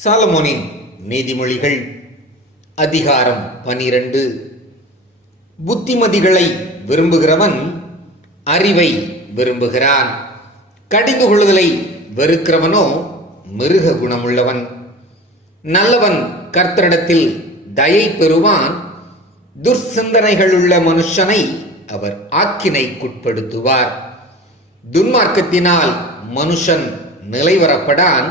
சாலமோனின் நீதிமொழிகள் அதிகாரம் பனிரெண்டு புத்திமதிகளை விரும்புகிறவன் அறிவை விரும்புகிறான் கடிந்து கொள்ளுதலை வெறுக்கிறவனோ மிருக குணமுள்ளவன் நல்லவன் கர்த்தரிடத்தில் தயை பெறுவான் துர்சிந்தனைகளுள்ள மனுஷனை அவர் ஆக்கினைக்குட்படுத்துவார் துன்மார்க்கத்தினால் மனுஷன் நிலைவரப்படான்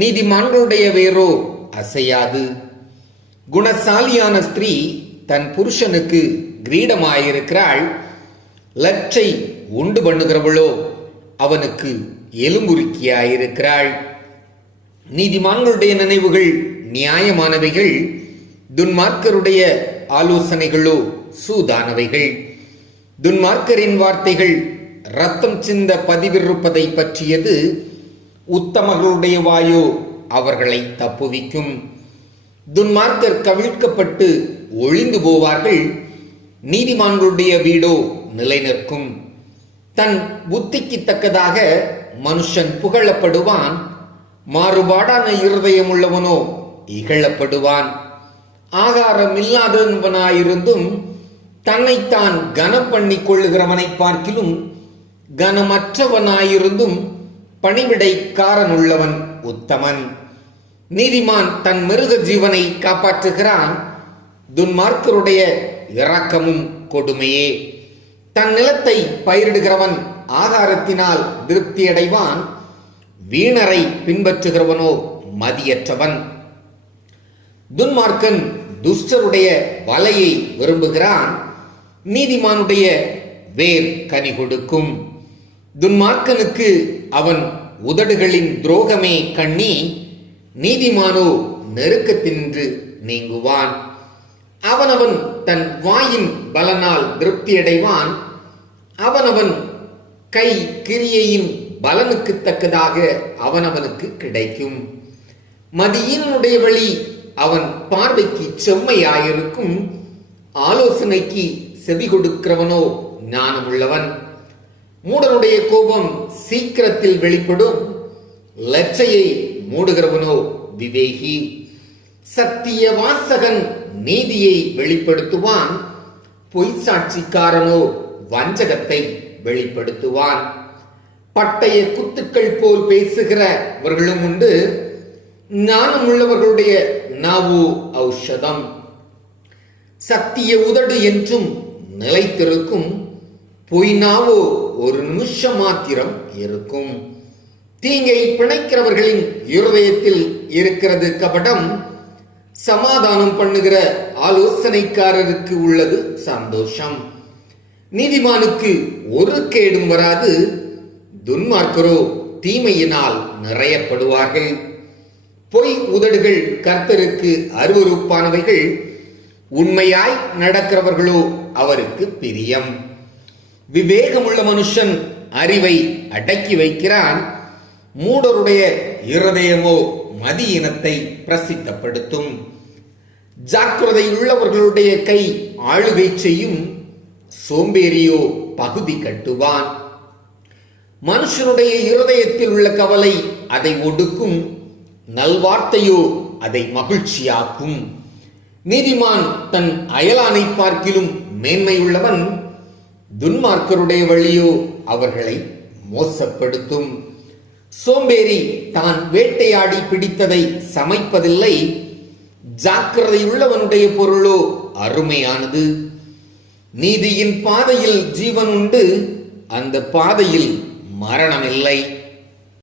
நீதிமான்களுடைய வேரோ அசையாது குணசாலியான ஸ்திரீ தன் புருஷனுக்கு கிரீடமாயிருக்கிறாள் லச்சை உண்டு பண்ணுகிறவளோ அவனுக்கு எலும்புருக்கியாயிருக்கிறாள் நீதிமான்களுடைய நினைவுகள் நியாயமானவைகள் துன்மார்க்கருடைய ஆலோசனைகளோ சூதானவைகள் துன்மார்க்கரின் வார்த்தைகள் ரத்தம் சிந்த பதிவிருப்பதை பற்றியது உத்தமர்களுடைய வாயு அவர்களை தப்புவிக்கும் துன்மார்க்கர் கவிழ்க்கப்பட்டு ஒழிந்து போவார்கள் நீதிமான்களுடைய வீடோ நிலைநிற்கும் தன் புத்திக்கு தக்கதாக மனுஷன் புகழப்படுவான் மாறுபாடான இருதயம் உள்ளவனோ இகழப்படுவான் ஆகாரம் இல்லாதவனாயிருந்தும் தன்னைத்தான் கனம் பண்ணிக் கொள்ளுகிறவனை பார்க்கிலும் கனமற்றவனாயிருந்தும் பணிவிடைக்காரன் உள்ளவன் உத்தமன் நீதிமான் தன் மிருக ஜீவனை காப்பாற்றுகிறான் துன்மார்க்கருடைய இரக்கமும் கொடுமையே தன் நிலத்தை பயிரிடுகிறவன் ஆகாரத்தினால் திருப்தியடைவான் வீணரை பின்பற்றுகிறவனோ மதியற்றவன் துன்மார்க்கன் துஷ்டருடைய வலையை விரும்புகிறான் நீதிமானுடைய வேர் கனி கொடுக்கும் துன்மார்க்கனுக்கு அவன் உதடுகளின் துரோகமே கண்ணி நீதிமானோ நெருக்கத்தின்று நீங்குவான் அவனவன் தன் வாயின் பலனால் திருப்தியடைவான் அவனவன் கை கிரியையின் பலனுக்கு தக்கதாக அவனவனுக்கு கிடைக்கும் மதியினுடைய வழி அவன் பார்வைக்கு செம்மையாயிருக்கும் ஆலோசனைக்கு செவி கொடுக்கிறவனோ ஞானமுள்ளவன் மூடனுடைய கோபம் சீக்கிரத்தில் வெளிப்படும் லட்சையை மூடுகிறவனோ விவேகி சத்திய வாசகன் நீதியை வெளிப்படுத்துவான் பொய் சாட்சிக்காரனோ வஞ்சகத்தை வெளிப்படுத்துவான் பட்டய குத்துக்கள் போல் பேசுகிறவர்களும் உண்டு ஞானம் உள்ளவர்களுடைய நாவு ஔஷதம் சத்திய உதடு என்றும் நிலைத்திருக்கும் பொய்னாவோ ஒரு நிமிஷம் மாத்திரம் இருக்கும் தீங்கை பிணைக்கிறவர்களின் இருதயத்தில் இருக்கிறது கபடம் சமாதானம் பண்ணுகிற ஆலோசனைக்காரருக்கு உள்ளது சந்தோஷம் நீதிமானுக்கு ஒரு கேடும் வராது துன்மார்க்கரோ தீமையினால் நிறையப்படுவார்கள் பொய் உதடுகள் கர்த்தருக்கு அருவறுப்பானவைகள் உண்மையாய் நடக்கிறவர்களோ அவருக்கு பிரியம் விவேகமுள்ள மனுஷன் அறிவை அடக்கி வைக்கிறான் மூடருடைய இருதயமோ மதியினத்தை பிரசித்தப்படுத்தும் ஜாக்கிரதையுள்ளவர்களுடைய கை ஆளுகை செய்யும் சோம்பேறியோ பகுதி கட்டுவான் மனுஷனுடைய இருதயத்தில் உள்ள கவலை அதை ஒடுக்கும் நல்வார்த்தையோ அதை மகிழ்ச்சியாக்கும் நீதிமான் தன் அயலானை பார்க்கிலும் மேன்மையுள்ளவன் துன்மார்க்கருடைய வழியோ அவர்களை மோசப்படுத்தும் சோம்பேறி தான் வேட்டையாடி பிடித்ததை சமைப்பதில்லை ஜாக்கிரதையுள்ளவனுடைய பொருளோ அருமையானது நீதியின் பாதையில் ஜீவன் உண்டு அந்த பாதையில் மரணமில்லை